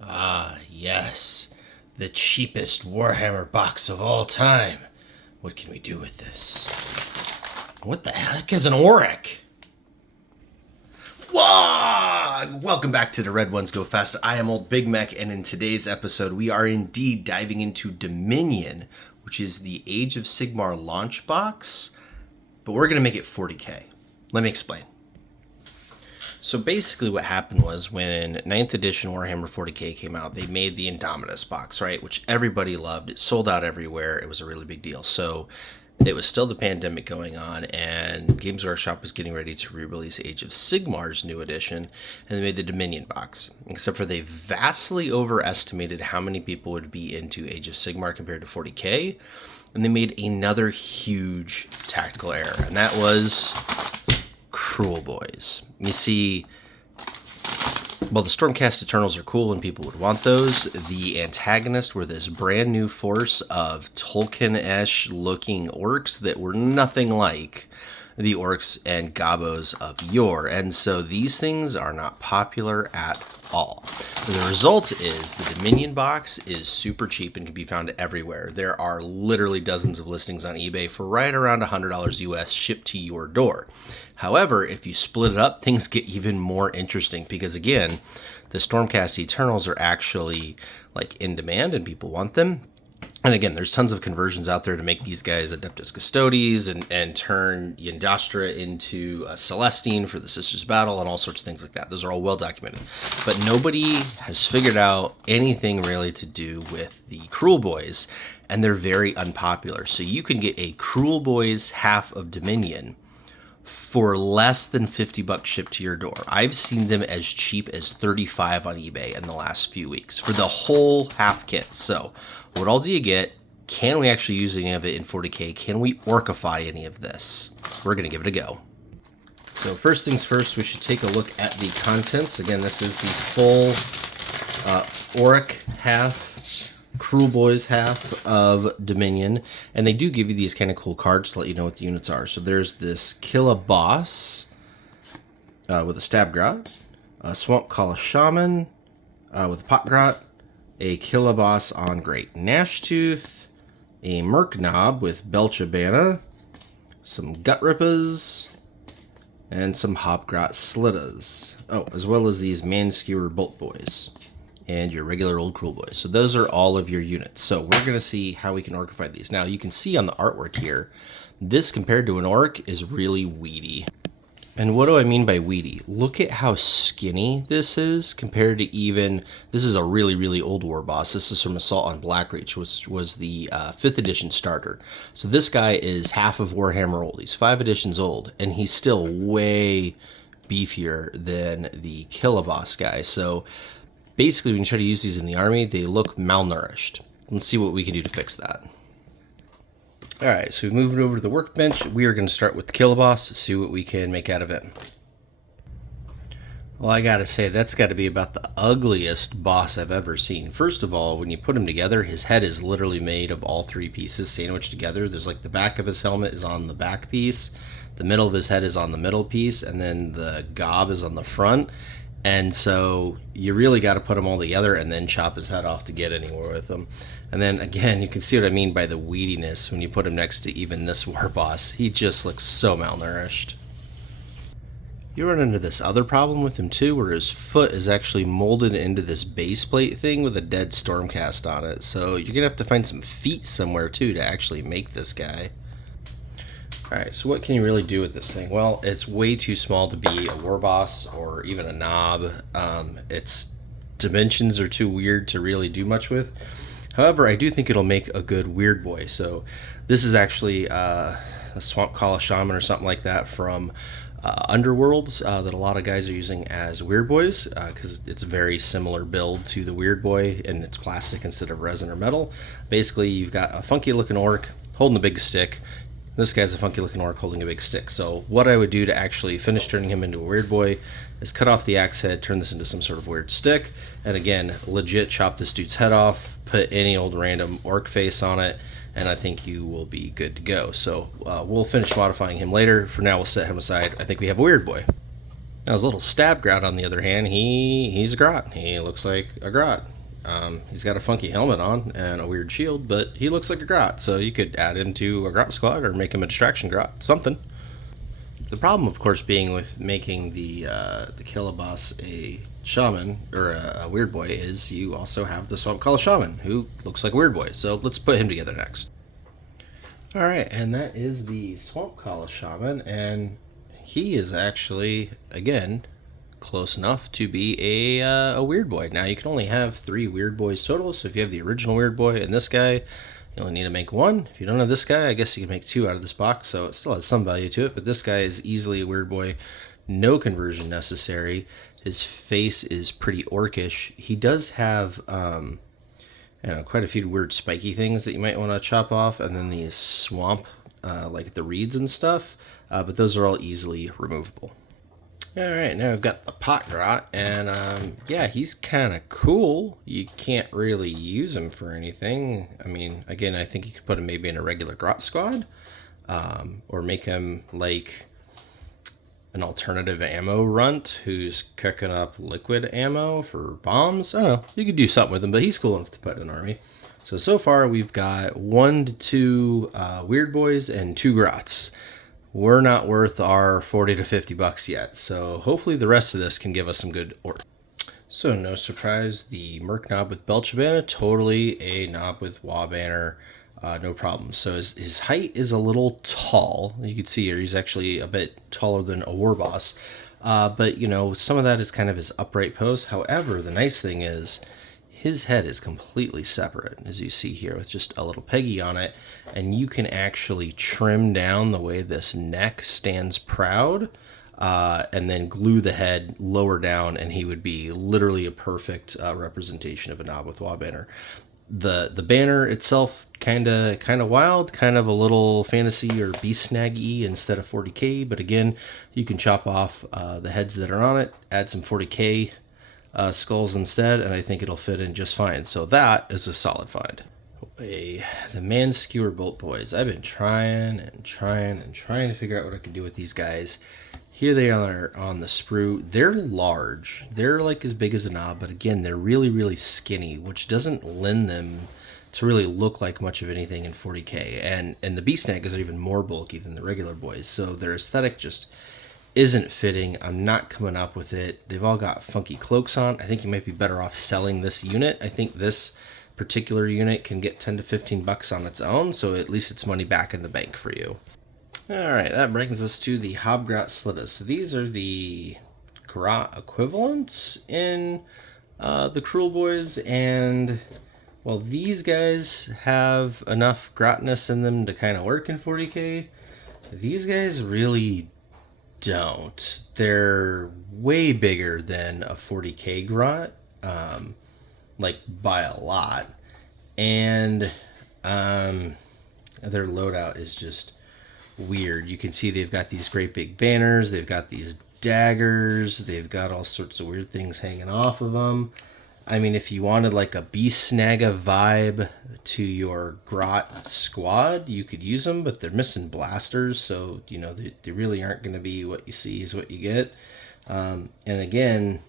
Ah, yes. The cheapest Warhammer box of all time. What can we do with this? What the heck is an Orc? Wah! Welcome back to the Red Ones Go Fast. I am Old Big Mech, and in today's episode, we are indeed diving into Dominion, which is the Age of Sigmar launch box, but we're going to make it 40k. Let me explain. So basically what happened was when 9th edition Warhammer 40k came out, they made the Indominus box, right? Which everybody loved. It sold out everywhere. It was a really big deal. So it was still the pandemic going on, and Games Workshop was getting ready to re-release Age of Sigmar's new edition, and they made the Dominion box. Except for they vastly overestimated how many people would be into Age of Sigmar compared to 40k, and they made another huge tactical error, and that was Krule Boyz. You see, well, the Stormcast Eternals are cool and people would want those. The antagonist were this brand new force of Tolkien-ish looking orcs that were nothing like the orcs and gobos of yore. And so these things are not popular at all. The result is the Dominion box is super cheap and can be found everywhere. There are literally dozens of listings on eBay for right around $100 US shipped to your door. However, if you split it up, things get even more interesting because, again, the Stormcast Eternals are actually like in demand and people want them. And again, there's tons of conversions out there to make these guys Adeptus Custodes and turn Yandastra into Celestine for the Sisters Battle and all sorts of things like that. Those are all well documented. But nobody has figured out anything really to do with the Krule Boyz, and they're very unpopular. So you can get a Krule Boyz half of Dominion for less than $50 shipped to your door. I've seen them as cheap as $35 on eBay in the last few weeks for the whole half kit. So what all do you get? Can we actually use any of it in 40k? Can we orcify any of this? We're going to give it a go. So first things first, we should take a look at the contents. Again, this is the full Orc half, Krule Boyz half of Dominion, and they do give you these kind of cool cards to let you know what the units are. So there's this Kill a Boss with a Stabgrot, a Swamp Call a Shaman with a Potgrot, a Kill a Boss on Great Gnashtooth, a Merc Knob with Belchabana, some Gut Rippers, and some Hopgrot Slittas. Oh, as well as these Manskewer Bolt Boys and your regular old Krule Boyz. So those are all of your units. So we're going to see how we can orcify these. Now you can see on the artwork here, this compared to an orc is really weedy. And what do I mean by weedy? Look at how skinny this is compared to even, this is a really, really old war boss. This is from Assault on Blackreach, which was the 5th edition starter. So this guy is half of Warhammer old. He's 5 editions old, and he's still way beefier than the Kill a Boss guy. So basically, when you try to use these in the army, they look malnourished. Let's see what we can do to fix that. Alright, so we move it over to the workbench. We are going to start with the Kill a Boss, see what we can make out of it. Well, I gotta say, that's got to be about the ugliest boss I've ever seen. First of all, when you put him together, his head is literally made of all 3 pieces sandwiched together. There's like the back of his helmet is on the back piece, the middle of his head is on the middle piece, and then the gob is on the front. And so you really got to put them all together and then chop his head off to get anywhere with them. And then again, you can see what I mean by the weediness when you put him next to even this war boss. He just looks so malnourished. You run into this other problem with him too, where his foot is actually molded into this base plate thing with a dead Stormcast on it. So you're going to have to find some feet somewhere too to actually make this guy. Alright, so what can you really do with this thing? Well, it's way too small to be a war boss or even a knob. Its dimensions are too weird to really do much with. However, I do think it'll make a good weird boy. So this is actually a Swamp Call a Shaman or something like that from Underworlds that a lot of guys are using as weird boys because it's a very similar build to the weird boy, and it's plastic instead of resin or metal. Basically, you've got a funky looking orc holding a big stick. This guy's a funky looking orc holding a big stick. So what I would do to actually finish turning him into a weird boy is cut off the axe head, turn this into some sort of weird stick, and again, legit chop this dude's head off, put any old random orc face on it, and I think you will be good to go. So we'll finish modifying him later. For now, we'll set him aside. I think we have a weird boy. Now his little stab grot, on the other hand, he's a grot. He looks like a grot. He's got a funky helmet on and a weird shield, but he looks like a grot. So you could add him to a grot squad or make him a distraction grot, something. The problem, of course, being with making the killer boss a shaman or a weird boy is you also have the Swamp Call Shaman, who looks like a weird boy. So let's put him together next. All right, and that is the Swamp Call Shaman, and he is actually, again, close enough to be a weird boy. Now, you can only have 3 weird boys total, so if you have the original weird boy and this guy, you only need to make 1. If you don't have this guy, I guess you can make 2 out of this box, so it still has some value to it, but this guy is easily a weird boy. No conversion necessary. His face is pretty orcish. He does have quite a few weird spiky things that you might want to chop off, and then these swamp, like the reeds and stuff, but those are all easily removable. Alright, now we've got the pot grot, and yeah, he's kind of cool. You can't really use him for anything. I mean, again, I think you could put him maybe in a regular grot squad, or make him like an alternative ammo runt who's cooking up liquid ammo for bombs. I don't know, you could do something with him, but he's cool enough to put in an army. So far we've got 1 to 2 weird boys and 2 grots. We're not worth our 40 to 50 bucks yet, so hopefully the rest of this can give us some good orc. So no surprise, the Merc Knob with Belchabana, totally a knob with Wabanner, no problem. So his height is a little tall. You can see here he's actually a bit taller than a war boss, but you know, some of that is kind of his upright pose. However, the nice thing is his head is completely separate, as you see here, with just a little peggy on it, and you can actually trim down the way this neck stands proud, and then glue the head lower down, and he would be literally a perfect representation of a knob with Wabanner. The banner itself kind of wild, kind of a little fantasy or beast snaggy instead of 40k, but again, you can chop off the heads that are on it, add some 40k skulls instead, and I think it'll fit in just fine. So that is a solid find. The Man Skewer Bolt Boys. I've been trying to figure out what I can do with these guys. Here they are on the sprue. They're large. They're like as big as a knob, but again, they're really, really skinny, which doesn't lend them to really look like much of anything in 40k. And the Beast Snaggers are even more bulky than the regular boys, so their aesthetic just isn't fitting. I'm not coming up with it. They've all got funky cloaks on. I think you might be better off selling this unit. I think this particular unit can get 10 to 15 bucks on its own, so at least it's money back in the bank for you. Alright, that brings us to the Hobgrot Slitta. So these are the grot equivalents in the Krule Boyz, and well, these guys have enough grotness in them to kind of work in 40k. These guys really don't. They're way bigger than a 40k grot, like by a lot, and their loadout is just weird. You can see they've got these great big banners, they've got these daggers, they've got all sorts of weird things hanging off of them. I mean, if you wanted like a Beast Snagga vibe to your grot squad, you could use them, but they're missing blasters, so you know they really aren't going to be what you see is what you get. And again,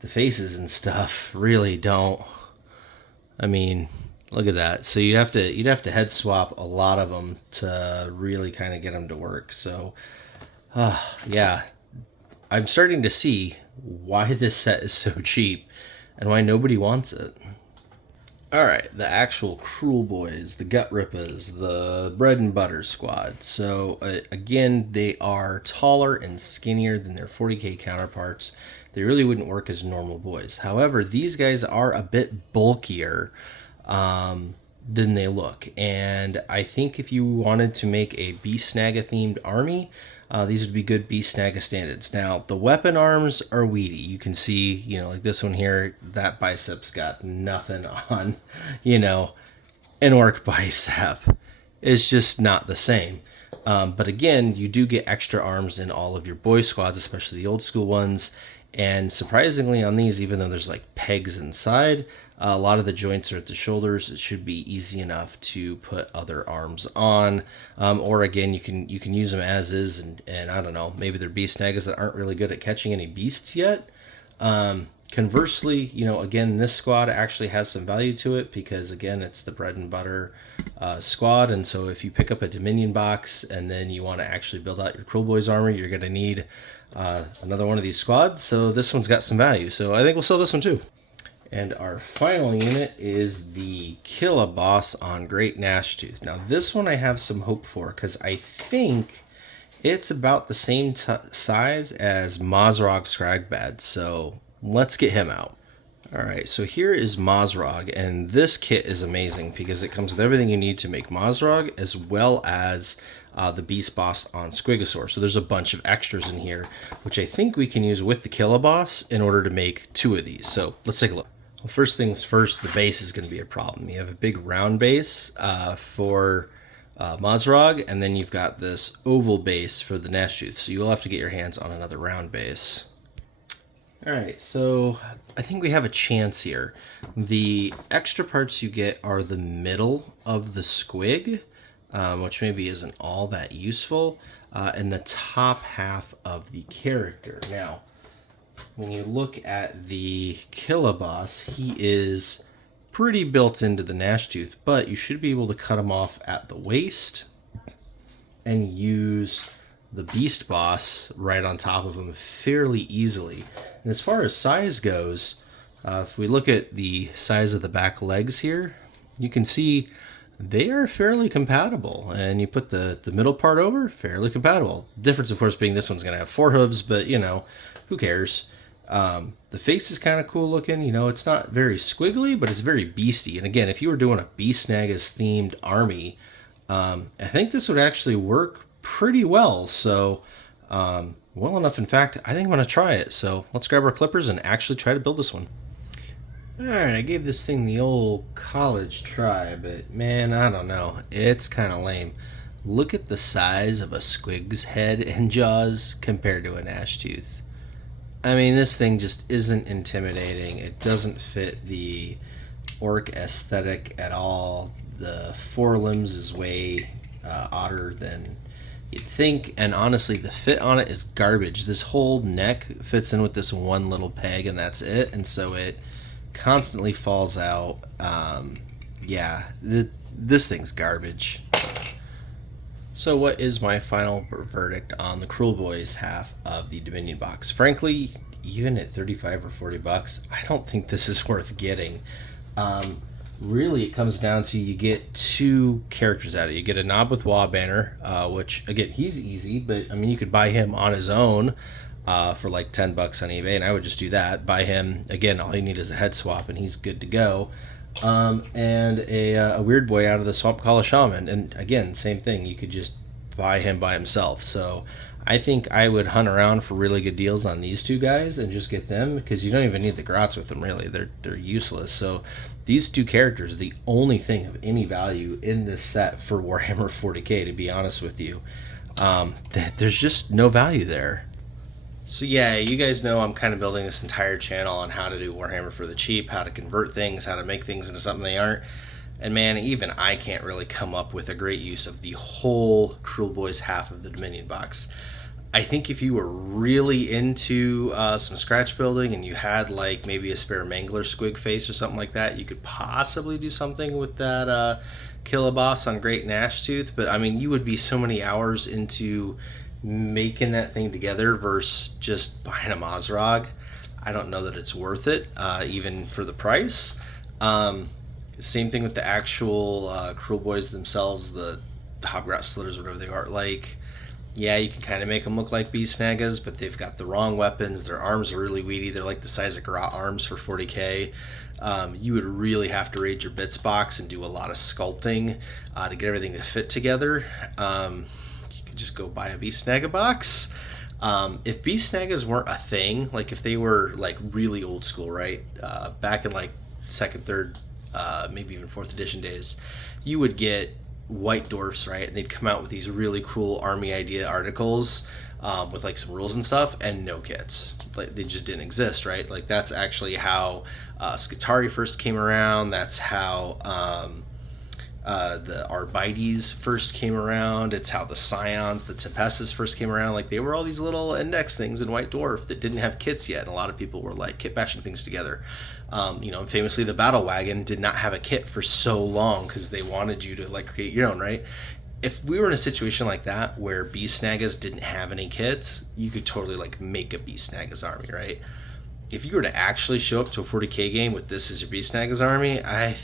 the faces and stuff really don't. I mean, look at that. So you'd have to head swap a lot of them to really kind of get them to work. So, yeah, I'm starting to see why this set is so cheap and why nobody wants it. Alright, the actual Krule Boyz, the Gut Rippas, the Bread and Butter squad. So, again, they are taller and skinnier than their 40k counterparts. They really wouldn't work as normal boys. However, these guys are a bit bulkier than they look. And I think if you wanted to make a Beast Snagga themed army, these would be good Beast Snagga standards. Now, the weapon arms are weedy. You can see, you know, like this one here, that bicep's got nothing on, you know, an orc bicep. It's just not the same. But again, you do get extra arms in all of your boy squads, especially the old school ones. And surprisingly on these, even though there's like pegs inside, a lot of the joints are at the shoulders. It should be easy enough to put other arms on. Or again, you can use them as is, and I don't know, maybe they're beast snaggers that aren't really good at catching any beasts yet. Conversely, again, this squad actually has some value to it because, again, it's the bread and butter squad. And so if you pick up a Dominion box and then you want to actually build out your Krule Boyz armor, you're going to need another one of these squads. So this one's got some value. So I think we'll sell this one too. And our final unit is the Kill a Boss on Great Gnashtooth. Now this one I have some hope for because I think it's about the same size as Mazrog Scragbad, so let's get him out. Alright, so here is Mazrog, and this kit is amazing because it comes with everything you need to make Mazrog, as well as the Beast Boss on Squigosaur. So there's a bunch of extras in here, which I think we can use with the Kill Boss in order to make 2 of these. So let's take a look. Well, first things first, the base is going to be a problem. You have a big round base for Mazrog, and then you've got this oval base for the Gnashtooth, so you'll have to get your hands on another round base. Alright, so I think we have a chance here. The extra parts you get are the middle of the squig, which maybe isn't all that useful, and the top half of the character. Now, when you look at the Kill-a-Boss, he is pretty built into the Gnashtooth, but you should be able to cut him off at the waist and use the Beast Boss right on top of him fairly easily. And as far as size goes, if we look at the size of the back legs here, you can see they are fairly compatible. And you put the middle part over, fairly compatible. The difference, of course, being this one's going to have 4 hooves, but, who cares? The face is kind of cool looking. It's not very squiggly, but it's very beasty. And again, if you were doing a Beast Snaggers themed army, I think this would actually work pretty well. So, well enough, in fact, I think I'm going to try it. So let's grab our clippers and actually try to build this one. Alright, I gave this thing the old college try, but man, I don't know. It's kind of lame. Look at the size of a squig's head and jaws compared to a Gnashtooth. I mean, this thing just isn't intimidating. It doesn't fit the orc aesthetic at all. The forelimbs is way odder than you'd think, and honestly, the fit on it is garbage. This whole neck fits in with this one little peg, and that's it, and so it constantly falls out. This thing's garbage. So what is my final verdict on the Krule Boyz half of the Dominion box? Frankly, even at 35 or 40 bucks, I don't think this is worth getting. Really, it comes down to you get 2 characters out of it. You get a Knob with Wah Banner, which, again, he's easy, but, I mean, you could buy him on his own for like 10 bucks on eBay, and I would just do that. Buy him, again, all you need is a head swap, and he's good to go. And a weird boy out of the Swamp Call of Shaman, and again, same thing, you could just buy him by himself. So I think I would hunt around for really good deals on these 2 guys and just get them, because you don't even need the grots with them, really. They're useless. So these 2 characters are the only thing of any value in this set for Warhammer 40k, to be honest with you. There's just no value there. So yeah, you guys know I'm kind of building this entire channel on how to do Warhammer for the cheap, how to convert things, how to make things into something they aren't. And man, even I can't really come up with a great use of the whole Krule Boyz half of the Dominion box. I think if you were really into some scratch building and you had like maybe a spare Mangler squig face or something like that, you could possibly do something with that Kill a Boss on Great Gnashtooth. But I mean, you would be so many hours into making that thing together versus just buying a Mazrog. I don't know that it's worth it, even for the price. Same thing with the actual Krule Boyz themselves, the Hobgrot Slitters, whatever they are. Like, yeah, you can kind of make them look like Beast Snaggers, but they've got the wrong weapons. Their arms are really weedy. They're like the size of Grot arms for 40k. You would really have to raid your bits box and do a lot of sculpting to get everything to fit together. You could just go buy a Beast Snagga box. If Beast Snaggas weren't a thing, like if they were like really old school, right? Back in like 2nd, 3rd, maybe even 4th edition days, you would get white dwarfs, right? And they'd come out with these really cool army idea articles with like some rules and stuff, and no kits. Like they just didn't exist, right? Like that's actually how Skitarii first came around. That's how the Arbites first came around. It's how the Scions, the Tempestus first came around. Like they were all these little index things in White Dwarf that didn't have kits yet, and a lot of people were like kit bashing things together. And famously the Battle Wagon did not have a kit for so long because they wanted you to like create your own, right? If we were in a situation like that where Beast Snagas didn't have any kits, you could totally like make a Beast Snagas army, right? If you were to actually show up to a 40k game with this as your Beast Snagas army, I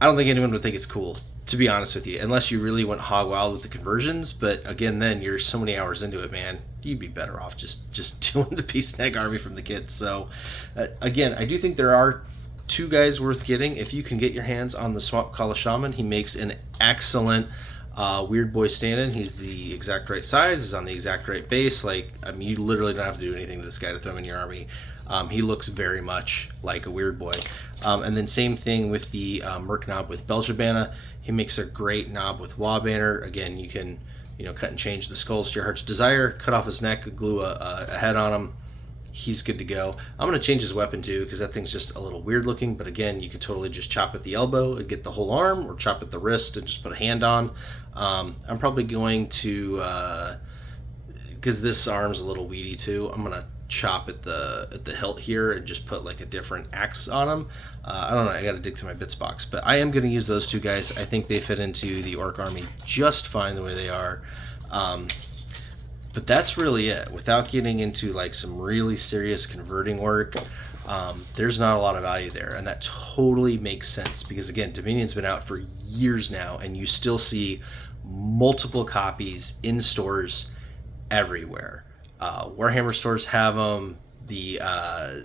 don't think anyone would think it's cool, to be honest with you, unless you really went hog wild with the conversions. But again, then you're so many hours into it, man. You'd be better off just doing the Beast Snag army from the kits. So again, I do think there are 2 guys worth getting. If you can get your hands on the Swamp Kala Shaman, he makes an excellent Weird Boy stand-in. He's the exact right size. He's on the exact right base. Like, I mean, you literally don't have to do anything to this guy to throw him in your army. He looks very much like a Weird Boy. And then same thing with the Merc Knob with Belzebana. He makes a great knob with Wabanner. Again, you can cut and change the skulls to your heart's desire, cut off his neck, glue a head on him. He's good to go. I'm going to change his weapon too, because that thing's just a little weird looking. But again, you could totally just chop at the elbow and get the whole arm, or chop at the wrist and just put a hand on. I'm probably going to, because this arm's a little weedy too, I'm going to chop at the hilt here and just put like a different axe on him. I don't know, I got to dig through my bits box, but I am going to use those 2 guys. I think they fit into the orc army just fine the way they are. But that's really it. Without getting into like some really serious converting work, there's not a lot of value there, and that totally makes sense because again, Dominion's been out for years now, and you still see multiple copies in stores everywhere. Warhammer stores have them. The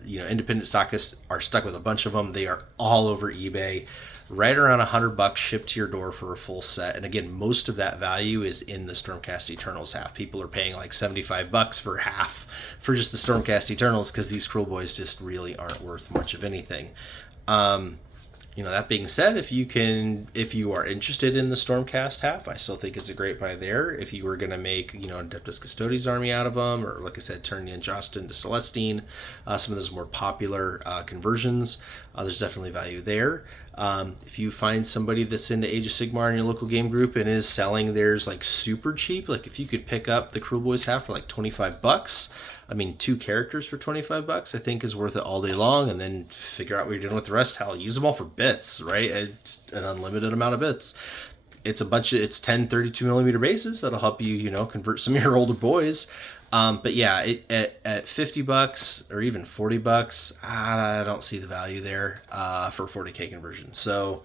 independent stockists are stuck with a bunch of them. They are all over eBay, right around $100 shipped to your door for a full set. And again, most of that value is in the Stormcast Eternals half. People are paying like $75 for half for just the Stormcast Eternals because these Krule Boyz just really aren't worth much of anything. That being said, if you are interested in the Stormcast half, I still think it's a great buy there. If you were going to make, Adeptus Custodes army out of them, or like I said, turn Jan Jostin to Celestine, some of those more popular conversions, there's definitely value there. If you find somebody that's into Age of Sigmar in your local game group and is selling theirs like super cheap, like if you could pick up the Krule Boyz half for like $25, I mean, 2 characters for $25, I think is worth it all day long, and then figure out what you're doing with the rest. Hell, use them all for bits, right? Just an unlimited amount of bits. It's 10 32 millimeter bases that'll help you, convert some of your older boys. But yeah, at $50 or even $40, I don't see the value there for 40k conversion. So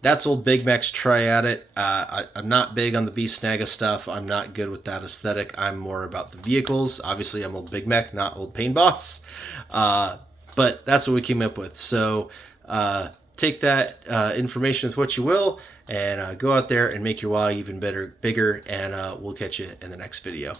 that's old Big Mac's try at it. I'm not big on the Beast Snaga stuff. I'm not good with that aesthetic. I'm more about the vehicles. Obviously, I'm old Big Mac, not old Pain Boss. But that's what we came up with. So take that information with what you will, and go out there and make your WoW even bigger. And we'll catch you in the next video.